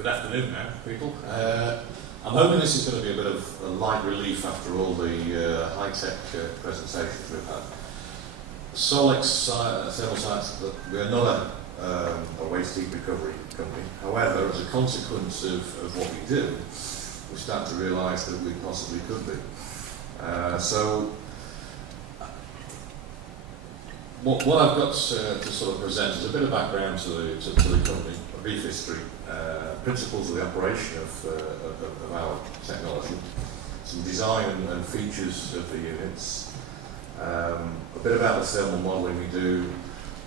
Good afternoon now, people. I'm hoping this is going to be a bit of a light relief after all the high-tech presentations we've had. Solex Thermal Science, we are not a waste heat recovery company. However, as a consequence of what we do, we start to realise that we possibly could be. What I've got to sort of present is a bit of background to the company, a brief history, principles of the operation of our technology, some design and features of the units, a bit about the thermal modelling we do,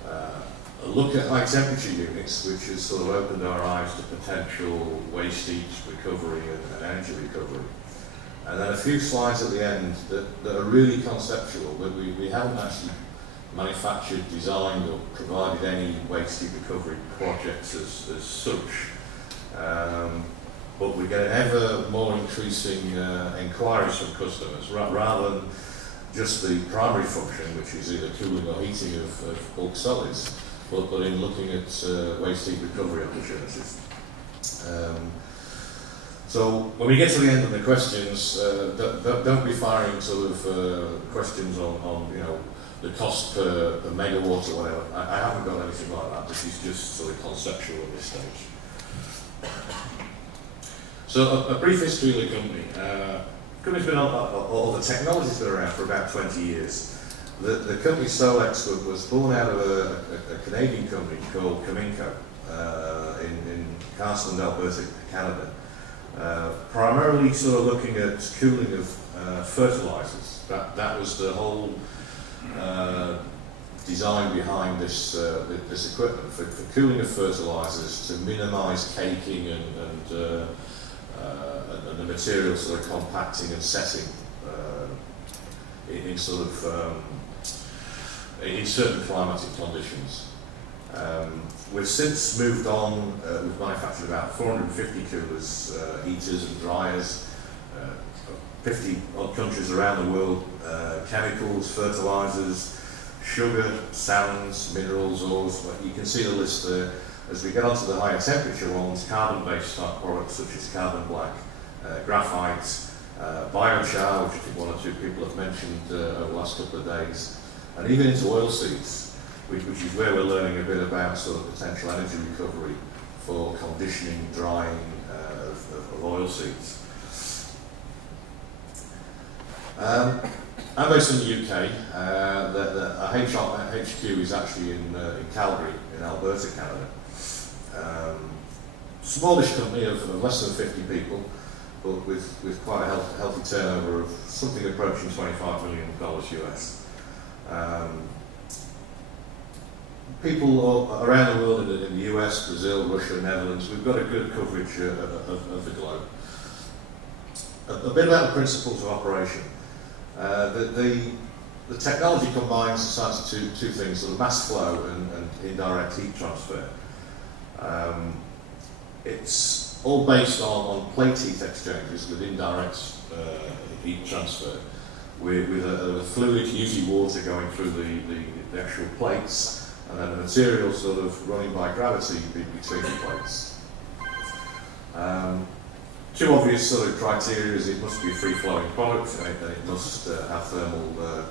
a look at high temperature units, which has sort of opened our eyes to potential waste heat recovery and energy recovery. And then a few slides at the end that are really conceptual, but we haven't actually manufactured, designed or provided any waste heat recovery projects as such. But we get ever more increasing inquiries from customers, rather than just the primary function, which is either cooling or heating of bulk solids, but in looking at waste heat recovery opportunities. So when we get to the end of the questions, don't be firing sort of questions on the cost per megawatt or whatever. I haven't got anything like that. This is just sort of conceptual at this stage. So a brief history of the company. Company's been or the technology's been around for about 20 years. The company Solex was born out of a Canadian company called Cumulative in Carson, Alberta, Canada. Primarily sort of looking at cooling of fertilizers. That was the whole design behind this equipment for cooling of fertilizers to minimise caking and the material sort of compacting and setting in sort of in certain climatic conditions. We've since moved on. We've manufactured about 450 coolers, heaters and dryers, 50 odd countries around the world, chemicals, fertilizers, sugar, sands, minerals, ores. You can see the list there. As we get onto the higher temperature ones, carbon-based type products such as carbon black, graphite, biochar, which I think one or two people have mentioned over the last couple of days, and even into oil seeds, which is where we're learning a bit about sort of potential energy recovery for conditioning, drying of oil seeds. I'm based in the UK. Our HQ is actually in Calgary, in Alberta, Canada. Smallish company of less than 50 people, but with quite a healthy turnover of something approaching $25 million US. People around the world in the US, Brazil, Russia, Netherlands, we've got a good coverage of the globe. A bit about the principles of operation. The technology combines the science of two things, sort of mass flow and indirect heat transfer. It's all based on plate heat exchanges with indirect heat transfer, with a fluid, usually water, going through the actual plates, and then the material sort of running by gravity between the plates. Two obvious sort of criteria is it must be a free-flowing product, and it must have thermal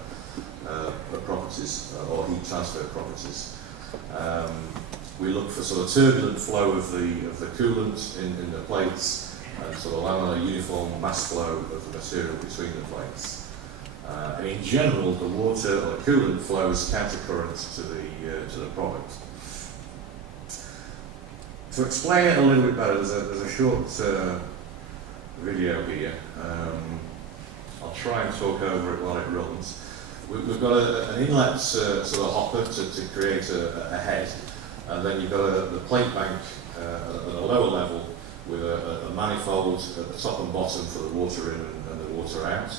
properties or heat transfer properties. We look for sort of turbulent flow of the coolant in the plates, and sort of allow a uniform mass flow of the material between the plates. And in general, the water or the coolant flows countercurrent to the product. To explain it a little bit better, there's a short video here. I'll try and talk over it while it runs. We've got an inlet sort of hopper to create a head, and then you've got the plate bank at a lower level with a manifold at the top and bottom for the water in and the water out.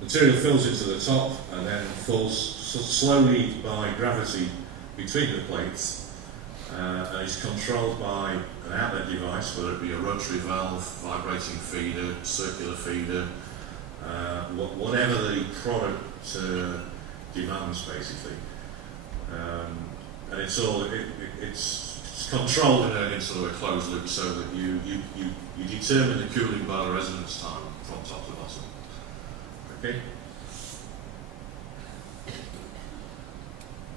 Material fills into the top and then falls slowly by gravity between the plates, and is controlled by an outlet device, whether it be a rotary valve, vibrating feeder, circular feeder, whatever the product demands, basically. and it's it's controlled in sort of a closed loop, so that you determine the cooling by the resonance time from top to bottom. Okay.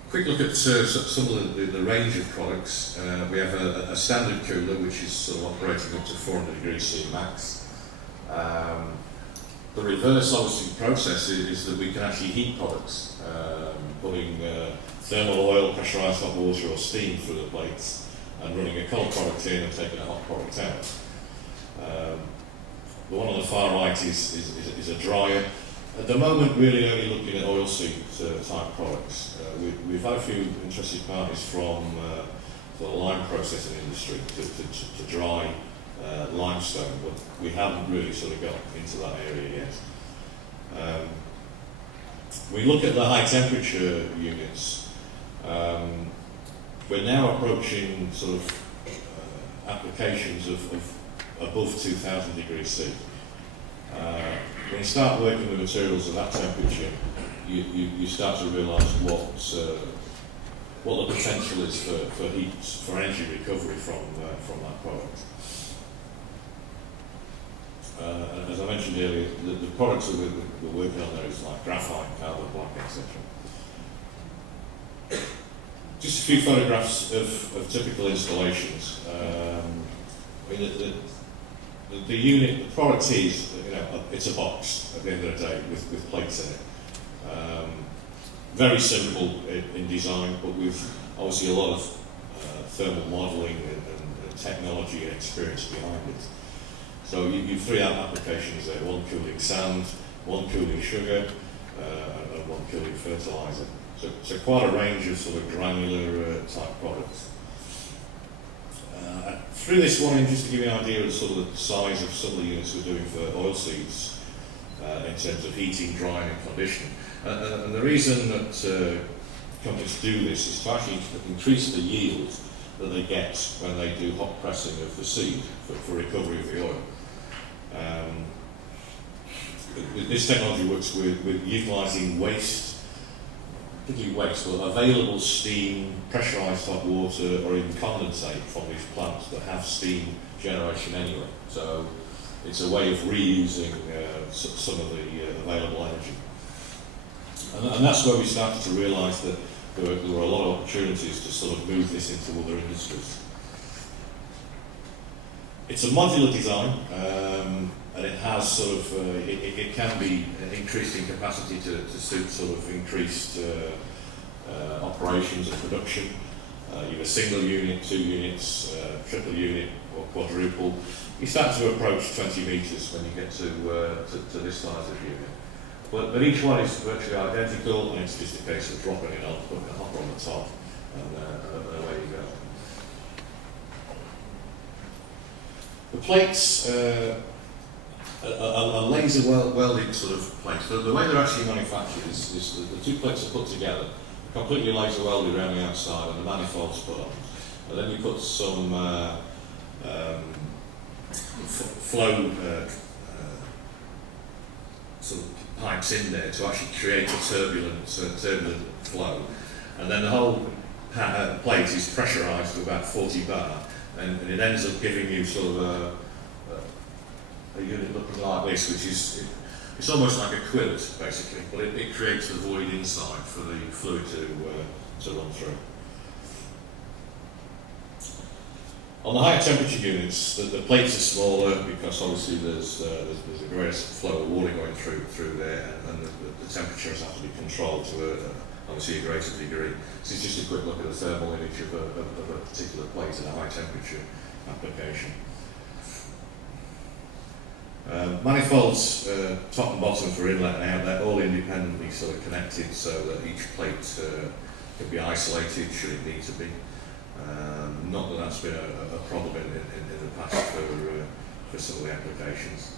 Quick look at some of the range of products. We have a standard cooler, which is sort of operating up to 400 degrees C max. The reverse, obviously, process is that we can actually heat products, putting thermal oil, pressurised hot water or steam through the plates, and running a cold product in and taking a hot product out. The one on the far right is a dryer. At the moment, really only looking at oilseed type products. We've had a few interested parties from the lime processing industry to dry limestone, but we haven't really sort of got into that area yet. We look at the high temperature units. We're now approaching sort of applications of above 2000 degrees C. When you start working with materials of that temperature, you start to realise what the potential is for heat, for energy recovery from that product. As I mentioned earlier, the products that we're working on there is like graphite, carbon black, etc. Just a few photographs of typical installations. I mean, the unit, the product is, it's a box at the end of the day with plates in it. Very simple in design, but with obviously a lot of thermal modelling and technology and experience behind it. So you've three applications there: one cooling sand, one cooling sugar, and one cooling fertilizer. So quite a range of sort of granular type products. Through this one, just to give you an idea of sort of the size of some of the units we're doing for oilseeds in terms of heating, drying and conditioning. And the reason that companies do this is to actually increase the yield that they get when they do hot pressing of the seed for recovery of the oil. This technology works with utilising waste, particularly waste, but available steam, pressurised hot water, or even condensate from these plants that have steam generation anyway. So it's a way of reusing some of the available energy. And that's where we started to realise that there were a lot of opportunities to sort of move this into other industries. It's a modular design, and it has sort of, it can be increased in capacity to suit sort of increased operations and production. You have a single unit, 2 units, triple unit or quadruple. You start to approach 20 metres when you get to this size of unit. But each one is virtually identical, and it's just a case of dropping it on, putting a hopper on the top, and away you go. The plates are laser welded sort of plates. The way they're actually manufactured is the two plates are put together, completely laser welded around the outside, and the manifolds put on. And then you put some flow sort of pipes in there to actually create a turbulent flow. And then the whole plate is pressurised to about 40 bar, and it ends up giving you sort of a unit looking like this, which is, it's almost like a quillet basically, but it creates the void inside for the fluid to run through. On the higher temperature units, the plates are smaller because obviously there's a greater flow of water going through there, and the temperatures have to be controlled to obviously a greater degree. So it's just a quick look at the thermal image of a particular plate in a high temperature application. Manifolds, top and bottom for inlet and outlet, all independently sort of connected so that each plate can be isolated should it need to be. Not that that's been a problem in the past for some of the applications.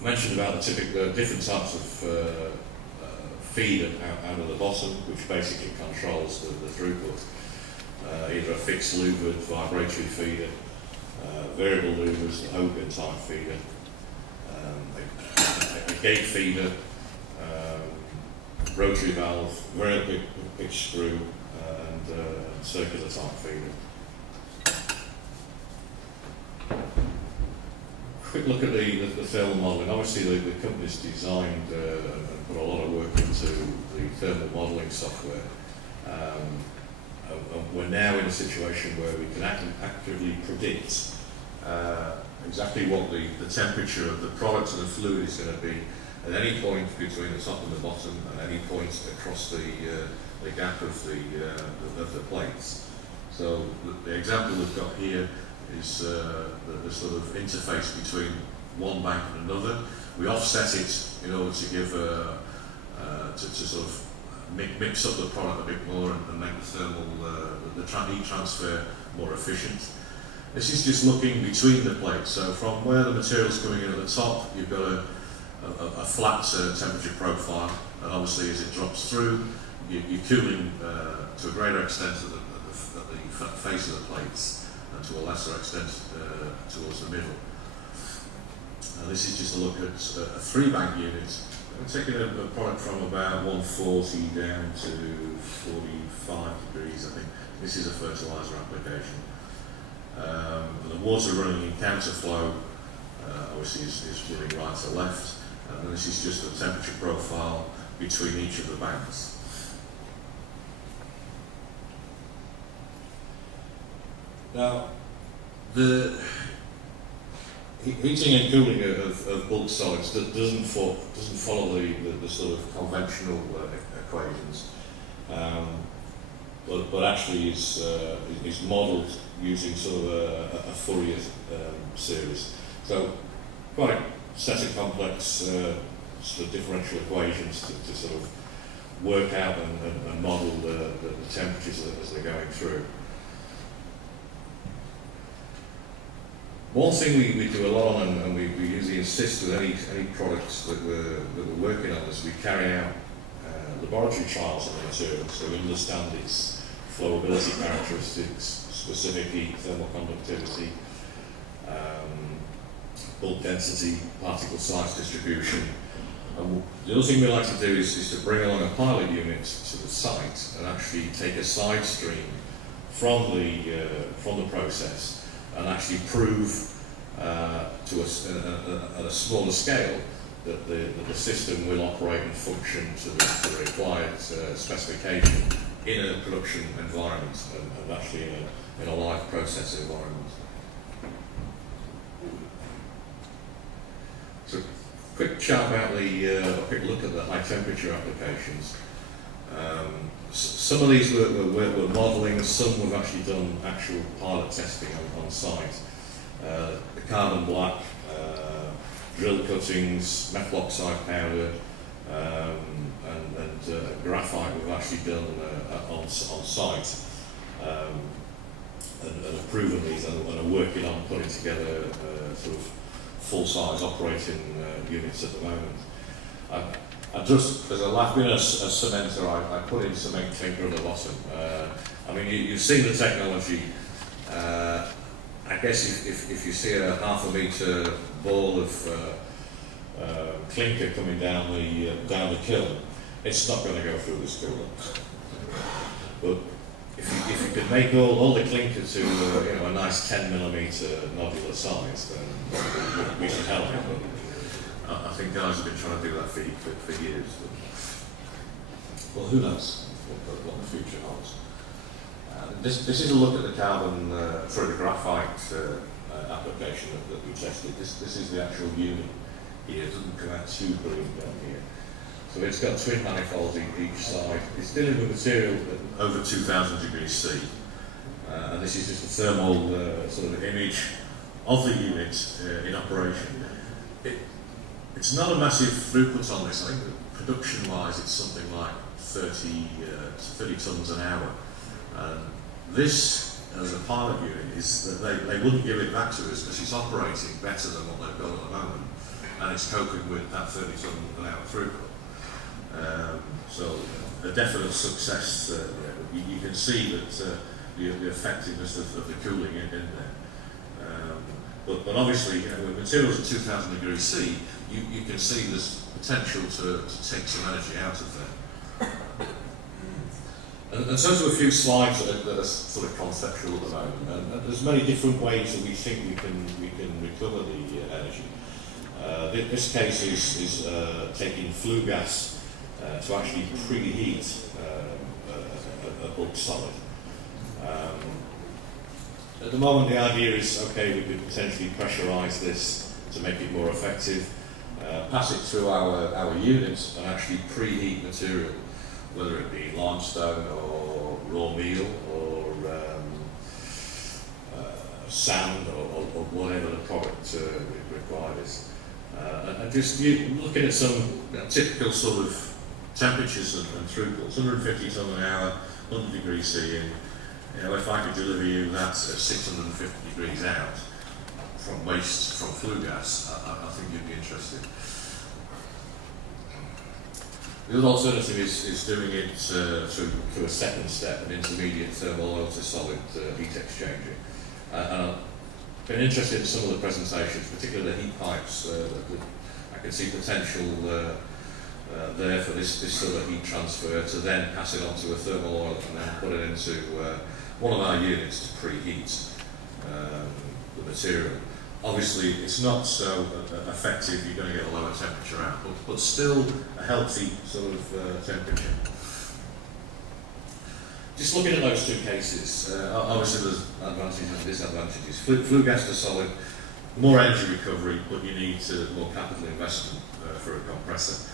I mentioned about the different types of feed out of the bottom, which basically controls the throughput. Either a fixed louvered vibratory feeder, variable louvers, the Hogan type feeder, a gate feeder, rotary valve, very big pitch screw, and circular type feeder. Quick look at the thermal modelling. Obviously the company's designed and put a lot of work into the thermal modelling software. And we're now in a situation where we can accurately predict exactly what the temperature of the product and the fluid is going to be at any point between the top and the bottom, and any point across the gap of the plates. So the example we've got here is the sort of interface between one bank and another. We offset it in order to give to sort of mix up the product a bit more and make the thermal heat transfer more efficient. This is just looking between the plates. So from where the material's coming in at the top, you've got a flat temperature profile, and obviously as it drops through, you're cooling to a greater extent at the face of the plates, and to a lesser extent towards the middle. This is just a look at a 3-bank unit. We're taking a product from about 140 down to 45 degrees, I think. This is a fertilizer application. And the water running in counterflow obviously is running right to left, and this is just the temperature profile between each of the banks. Now, the heating and cooling of bulk solids doesn't follow the sort of conventional equations, but actually is modelled using sort of a Fourier series. So quite a set of complex sort of differential equations to sort of work out and model the temperatures as they're going through. One thing we do a lot on, and we usually insist with any products that we're working on, is we carry out laboratory trials on the material, so we understand its flowability characteristics, specific heat, thermal conductivity, bulk density, particle size distribution. And the other thing we like to do is to bring along a pilot unit to the site and actually take a side stream from the process and actually prove at a smaller scale that the system will operate and function to the required specification in a production environment and actually in a live process environment. So, quick chat about a quick look at the high temperature applications. Some of these we're modelling, some we've actually done actual pilot testing on site. The carbon black, drill cuttings, metal oxide powder, and graphite we've actually done on site, and have proven these and are working on putting together sort of full-size operating units at the moment. I just, as I've been a cementer, I put in cement clinker at the bottom. I mean, you've seen the technology. I guess if you see a ½ metre ball of clinker coming down the kiln, it's not going to go through this cooler. But if you could make all the clinker to a nice 10mm nodular size, then we should help it. I think guys have been trying to do that for years. Well, who knows what the future holds. This is a look at the carbon, the graphite application that we tested. This is the actual unit here. It doesn't come out too brilliant down here. So it's got twin manifolds each side. It's dealing with material at over 2000 degrees C. And this is just a thermal sort of image of the unit in operation. It's not a massive throughput on this. I think production-wise it's something like 30 tonnes an hour. This, as a pilot unit, is that they wouldn't give it back to us because it's operating better than what they've got at the moment, and it's coping with that 30 tonne an hour throughput. So a definite success. You can see that the effectiveness of the cooling in there. But obviously, with materials at 2000 degrees C, you can see there's potential to take some energy out of there. And so to a few slides that are sort of conceptual at the moment, and there's many different ways that we think we can recover the energy. This case is taking flue gas to actually preheat a bulk solid. At the moment, the idea is, okay, we could potentially pressurise this to make it more effective, pass it through our units and actually preheat material, whether it be limestone or raw meal or sand or whatever the product required is. And just looking at some typical sort of temperatures and throughputs, 150 tonne an hour, 100 degrees C, and if I could deliver you that at 650 degrees out from waste from flue gas, I think you'd be interested. The other alternative is doing it through a second step, an intermediate thermal oil to solid heat exchanger. I've been interested in some of the presentations, particularly the heat pipes. I can see potential there for this sort of heat transfer to then pass it on to a thermal oil and then put it into one of our units to preheat the material. Obviously, it's not so effective, you're going to get a lower temperature out, but still a healthy sort of temperature. Just looking at those two cases, obviously there's advantages and disadvantages. Flue gas to solid, more energy recovery, but you need more capital investment for a compressor.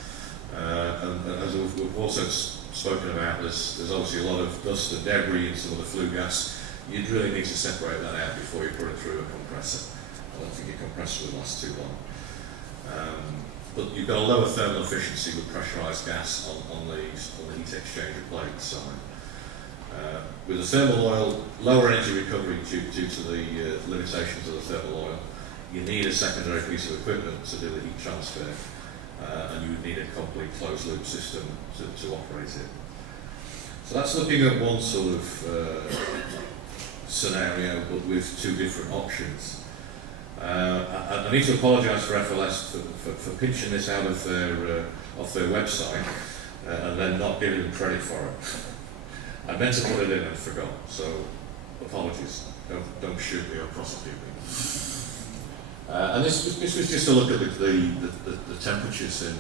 And as we've also spoken about, there's obviously a lot of dust and debris in some of the flue gas. You'd really need to separate that out before you put it through a compressor. I don't think your compressor will last too long. But you've got a lower thermal efficiency with pressurised gas on the heat exchanger plate side. With the thermal oil, lower energy recovery due to the limitations of the thermal oil. You need a secondary piece of equipment to do the heat transfer, and you would need a complete closed loop system to operate it. So that's looking at one sort of scenario, but with two different options. I need to apologise for FLS for pinching this out of their website and then not giving them credit for it. I meant to put it in and forgot, so apologies. Don't shoot me or prosecute me. And this was just a look at the temperatures in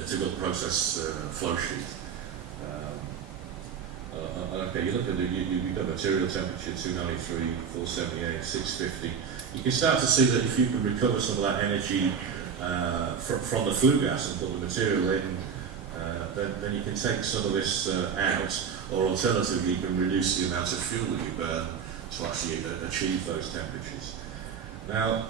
a typical process flow sheet. Okay, you look at you've got material temperature 293, 478, 650. You can start to see that if you can recover some of that energy from the flue gas and put the material in, then you can take some of this out, or alternatively you can reduce the amount of fuel that you burn to actually achieve those temperatures. Now,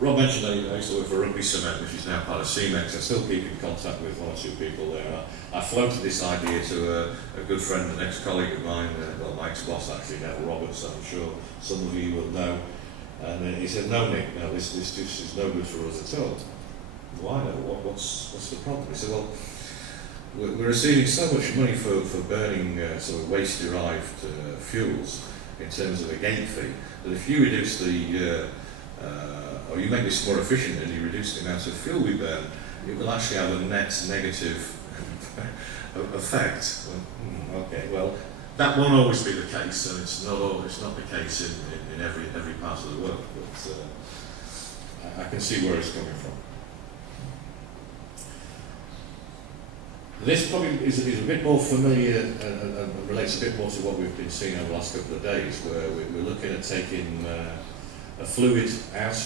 Rob mentioned that I used to work for Rugby Cement, which is now part of Cemex. I still keep in contact with one or two people there. I floated this idea to a good friend, an ex-colleague of mine, well, my ex-boss actually, Neville Roberts, I'm sure some of you will know. And he said, no, Nick, no, this is no good for us at all. Why no? What's the problem? He said, well, we're receiving so much money for burning sort of waste-derived fuels in terms of a gate fee, that if you reduce or you make this more efficient and you reduce the amount of fuel we burn, it will actually have a net negative effect. Well, okay, well, that won't always be the case, and it's not the case in every part of the world, but I can see where it's coming from. This probably is a bit more familiar and relates a bit more to what we've been seeing over the last couple of days, where we're looking at taking a fluid out,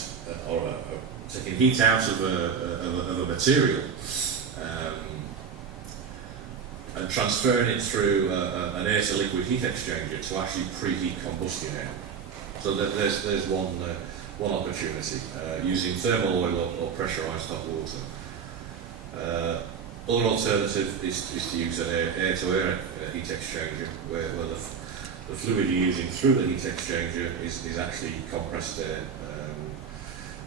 or taking heat out of a material, and transferring it through an air to liquid heat exchanger to actually preheat combustion air. So there's one opportunity, using thermal oil or pressurised hot water. Other alternative is to use an air-to-air heat exchanger, where the fluid you're using through the heat exchanger is actually compressed air,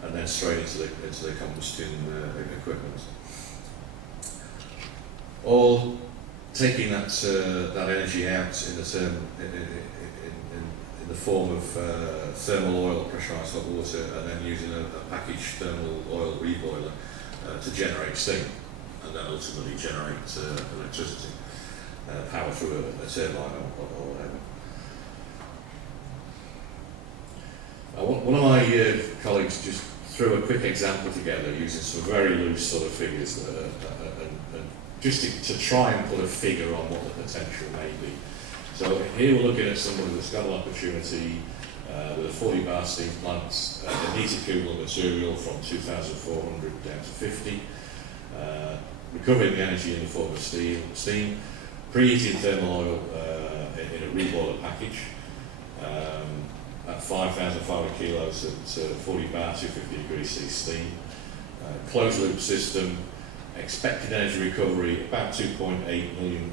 and then straight into the combustion equipment. Or taking that energy out in the form of thermal oil or pressurised hot water, and then using a packaged thermal oil reboiler to generate steam. And then ultimately generate electricity, power through a turbine or whatever. One of my colleagues just threw a quick example together using some very loose sort of figures, and just to try and put a figure on what the potential may be. So here we're looking at somebody that's got an opportunity with a 40 bar steam plant, a heat equivalent material from 2,400 down to 50, recovering the energy in the form of steam, preheating thermal oil in a reboiler package at 5,500 kilos at 40 bar, 250 degrees C steam, closed loop system, expected energy recovery about 2,800,000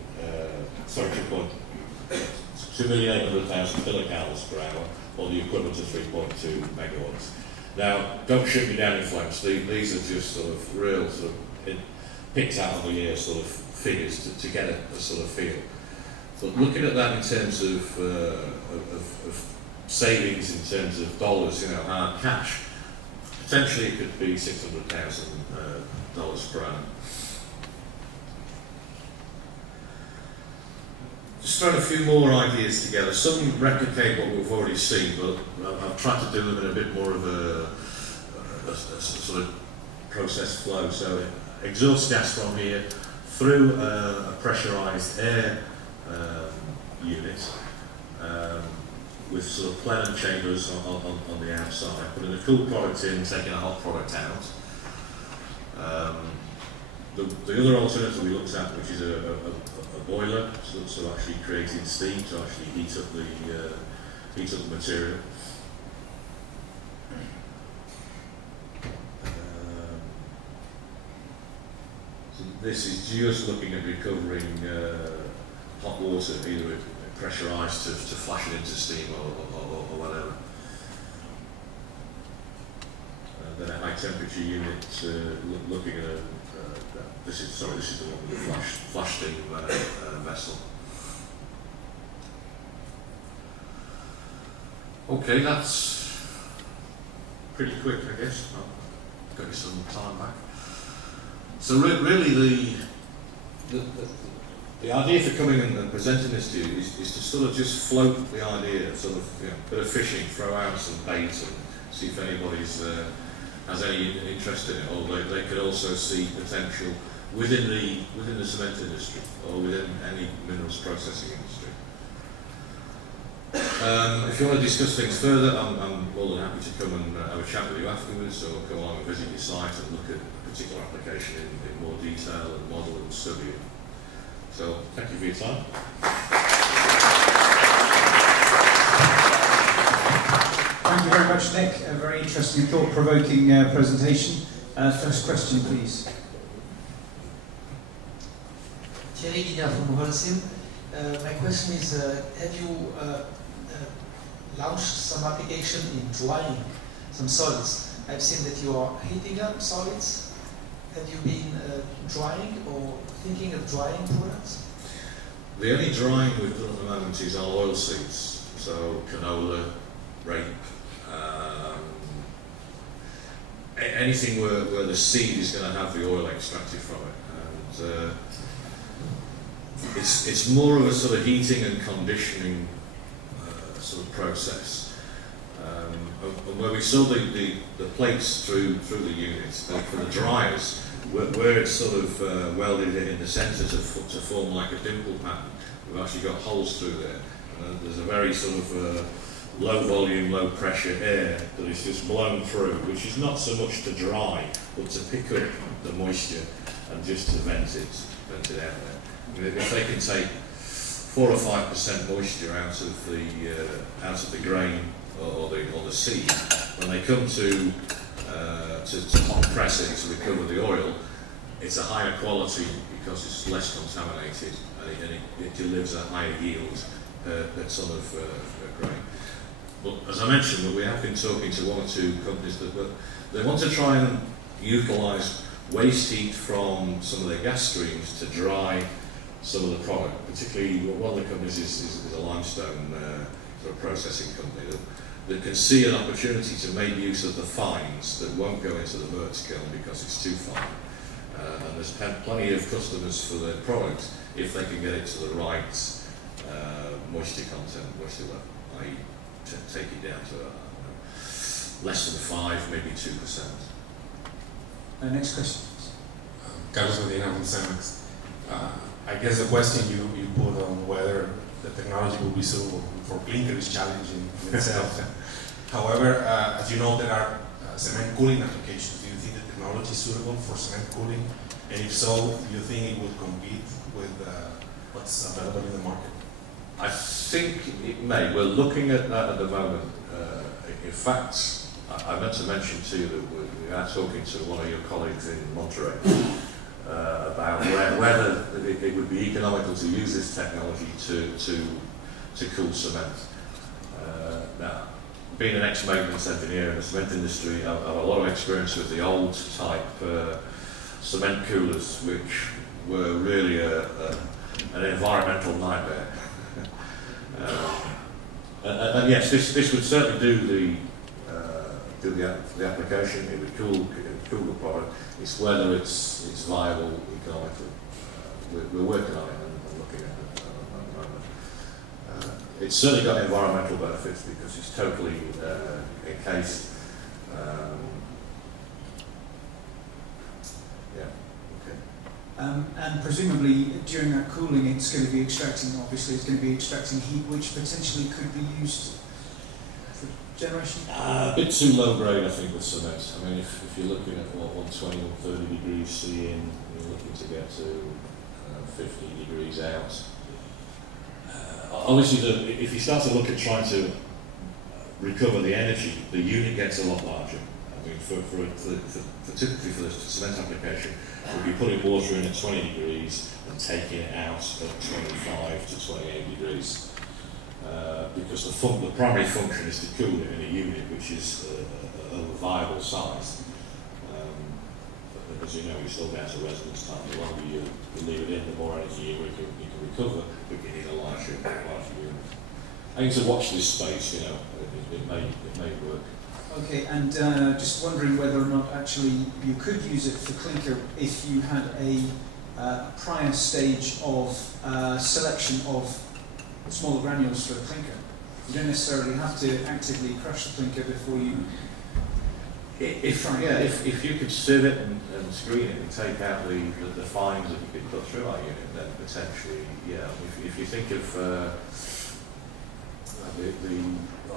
kilocalories per hour, or the equivalent of 3.2 megawatts. Now, don't shoot me down in flames. These are just sort of real, sort of picked out of the air sort of figures to get a sort of feel. But looking at that in terms of savings in terms of dollars, hard cash, potentially it could be $600,000 per annum. Just throwing a few more ideas together. Some replicate what we've already seen, but I've tried to do them in a bit more of a sort of process flow. So exhaust gas from here through a pressurised air unit with sort of plenum chambers on the outside, putting a cool product in, taking a hot product out. The other alternative we looked at, which is a boiler, so actually creating steam to actually heat up the material. So this is just looking at recovering hot water, either pressurised to flash it into steam or whatever. Then a high temperature unit looking at this is the one with the flash steam vessel. Okay, that's pretty quick, I guess. I'll give you some time back. So really the idea for coming and presenting this to you is to sort of just float the idea, sort of bit of fishing, throw out some bait and see if anybody's has any interest in it, or they could also see potential within the cement industry or within any minerals processing industry. If you want to discuss things further, I'm more than happy to come and have a chat with you afterwards, or come along and visit your site and look at a particular application in more detail and model and study it. So thank you for your time. Thank you very much, Nick. A very interesting, thought-provoking presentation. First question, please. Thierry Guignard from Global CemPower. My question is, have you launched some application in drying some solids? I've seen that you are heating up solids. Have you been drying or thinking of drying products? The only drying we've done at the moment is our oil seeds, so canola, rape, anything where the seed is going to have the oil extracted from it. And it's more of a sort of heating and conditioning sort of process. And where we saw the plates through the units, for the dryers, where it's sort of welded in the centre to form like a dimple pattern, we've actually got holes through there. And there's a very sort of low volume, low pressure air that is just blown through, which is not so much to dry, but to pick up the moisture and just to vent it out there. I mean, if they can take 4 or 5% moisture out of the grain or the seed, when they come to hot press it to recover the oil, it's a higher quality because it's less contaminated and it delivers a higher yield per ton of grain. But as I mentioned, we have been talking to one or two companies that they want to try and utilise waste heat from some of their gas streams to dry some of the product. Particularly, one of the companies is a limestone sort of processing company that can see an opportunity to make use of the fines that won't go into the vertical because it's too fine, and there's plenty of customers for their product if they can get it to the right moisture content, moisture level, i.e. take it down to less than 5, maybe 2%. Next question. Carlos Medina from Cemex. I guess the question you put on whether the technology will be suitable for clinker is challenging in itself. However, as you know, there are cement cooling applications. Do you think the technology is suitable for cement cooling? And if so, do you think it would compete with what's available in the market? I think it may. We're looking at that at the moment. In fact, I meant to mention to you that we are talking to one of your colleagues in Monterey about whether it would be economical to use this technology to cool cement. Now, being an ex-maintenance engineer in the cement industry, I have a lot of experience with the old type cement coolers, which were really an environmental nightmare. And yes, this would certainly do the application. It would cool the product. It's whether it's viable economically. We're working on it and looking at it at the moment. It's certainly got environmental benefits because it's totally encased. And presumably during that cooling it's going to be extracting heat which potentially could be used for generation? A bit too low grade I think with cement. I mean if you're looking at 120 or 30 degrees C in, you're looking to get to 50 degrees out. Obviously if you start to look at trying to recover the energy, the unit gets a lot larger. I mean for typically for the cement application, we'll be putting water in at 20 degrees and taking it out at 25 to 28 degrees. Because the primary function is to cool it in a unit which is a viable size. But as you know, you're still down to residence time. The longer you leave it in, the more energy you can recover, but you need a larger unit. I think to watch this space, you know, it may work. Okay, and just wondering whether or not actually you could use it for clinker if you had a prior stage of selection of smaller granules for the clinker. You don't necessarily have to actively crush the clinker before you. If you could sieve it and screen it and take out the fines that you could put through our unit, then potentially, yeah. If you think of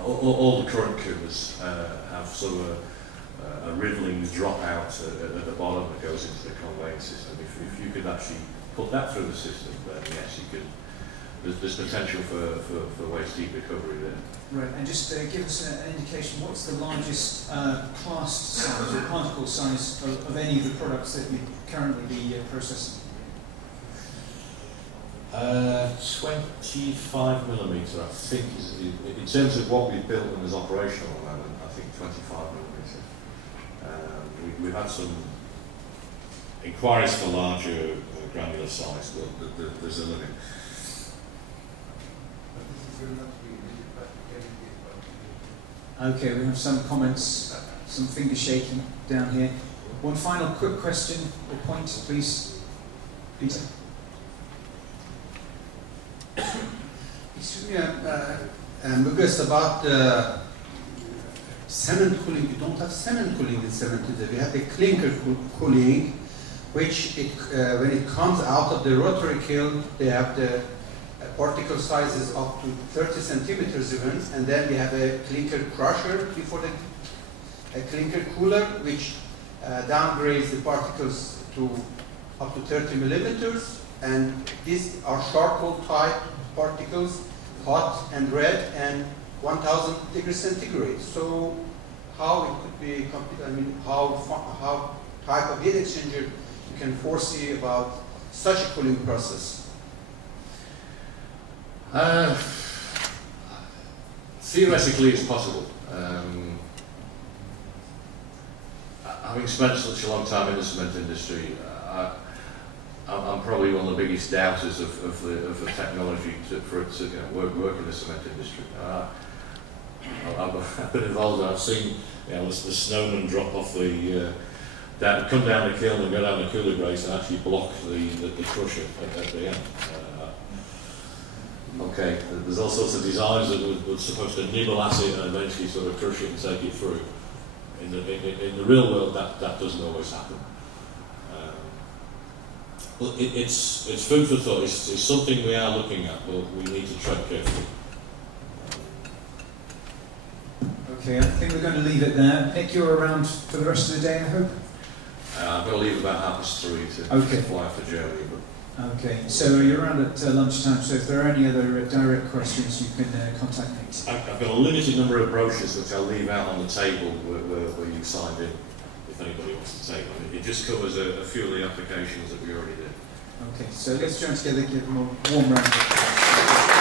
all the current coolers have sort of a riddling dropout at the bottom that goes into the conveying system. If you could actually put that through the system, then yes, you could. There's potential for waste heat recovery there. Right, and just give us an indication. What's the largest class size or particle size of any of the products that you currently be processing? 25 millimetre, I think, is in terms of what we've built and is operational at the moment. I think 25 millimetre. We've had some inquiries for larger granular size, but there's a limit. Okay, we have some comments, some finger shaking down here. One final quick question or point, please, Peter. Excuse me, I'm curious about cement cooling. You don't have cement cooling in cement today. We have the clinker cooling, which when it comes out of the rotary kiln, they have the particle sizes up to 30 centimeters even, and then we have a clinker crusher before a clinker cooler, which downgrades the particles to up to 30 millimeters, and these are charcoal type particles, hot and red, and 1000 degrees centigrade. So how it could be, I mean, how type of heat exchanger you can foresee about such a cooling process? Theoretically, it's possible. Having spent such a long time in the cement industry, I'm probably one of the biggest doubters of the technology for it to work in the cement industry. I've been involved and I've seen the snowmen drop off the come down the kiln and go down the cooler grates and actually block the crusher at the end. Okay, there's all sorts of designs that were supposed to nibble at it and eventually sort of crush it and take it through. In the real world, that doesn't always happen. Well, it's food for thought. It's something we are looking at, but we need to tread carefully. Okay, I think we're going to leave it there. Nick, you're around for the rest of the day, I hope? I've got to leave about 3:30 to fly for Germany. But Okay, so you're around at lunchtime, so if there are any other direct questions, you can contact Nick. I've got a limited number of brochures which I'll leave out on the table where you signed in, if anybody wants to take one. It just covers a few of the applications that we already did. Okay, so let's join together, give them a warm round of applause.